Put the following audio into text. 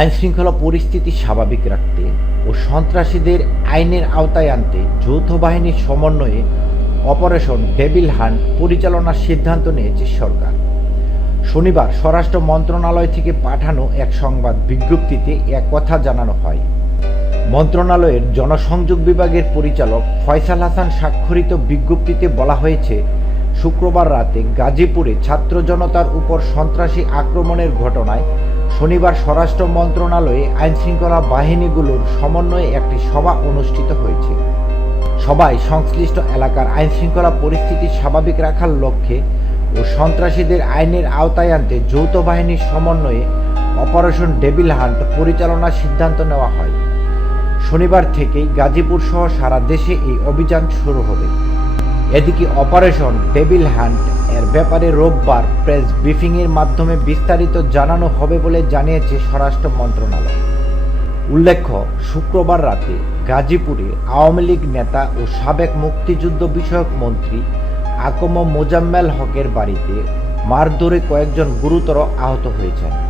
আইনশৃঙ্খলা পরিস্থিতি স্বাভাবিক রাখতে ও সন্ত্রাসীদের আইনের আওতায় আনতে যৌথ বাহিনীর সমন্বয়ে অপারেশন ডেভিল হান্ট পরিচালনার সিদ্ধান্ত নিয়েছে সরকার। শনিবার স্বরাষ্ট্র মন্ত্রণালয় থেকে পাঠানো এক সংবাদ বিজ্ঞপ্তিতে এক কথা জানানো হয়। মন্ত্রণালয়ের জনসংযোগ বিভাগের পরিচালক ফয়সাল হাসান স্বাক্ষরিত বিজ্ঞপ্তিতে বলা হয়েছে, শুক্রবার রাতে গাজীপুরে ছাত্র জনতার উপর সন্ত্রাসী আক্রমণের ঘটনায় শনিবার স্বরাষ্ট্র মন্ত্রণালয়ে আইনশৃঙ্খলা বাহিনীগুলোর সমন্বয়ে একটি সভা অনুষ্ঠিত হয়েছে। সবাই সংশ্লিষ্ট এলাকার আইনশৃঙ্খলা পরিস্থিতি স্বাভাবিক রাখার লক্ষ্যে ও সন্ত্রাসীদের আইনের আওতায় আনতে যৌথ বাহিনীর সমন্বয়ে অপারেশন ডেভিল হান্ট পরিচালনার সিদ্ধান্ত নেওয়া হয়। শনিবার থেকেই গাজীপুর সহ সারা দেশে এই অভিযান শুরু হবে। এদিকে অপারেশন ডেভিল হ্যান্ড এর ব্যাপারে রোববার প্রেস ব্রিফিংয়ের মাধ্যমে বিস্তারিত জানানো হবে বলে জানিয়েছে স্বরাষ্ট্র মন্ত্রণালয়। উল্লেখ্য, শুক্রবার রাতে গাজীপুরে আওয়ামী লীগ নেতা ও সাবেক মুক্তিযুদ্ধ বিষয়ক মন্ত্রী আকম মোজাম্মেল হকের বাড়িতে মারধরে কয়েকজন গুরুতর আহত হয়েছেন।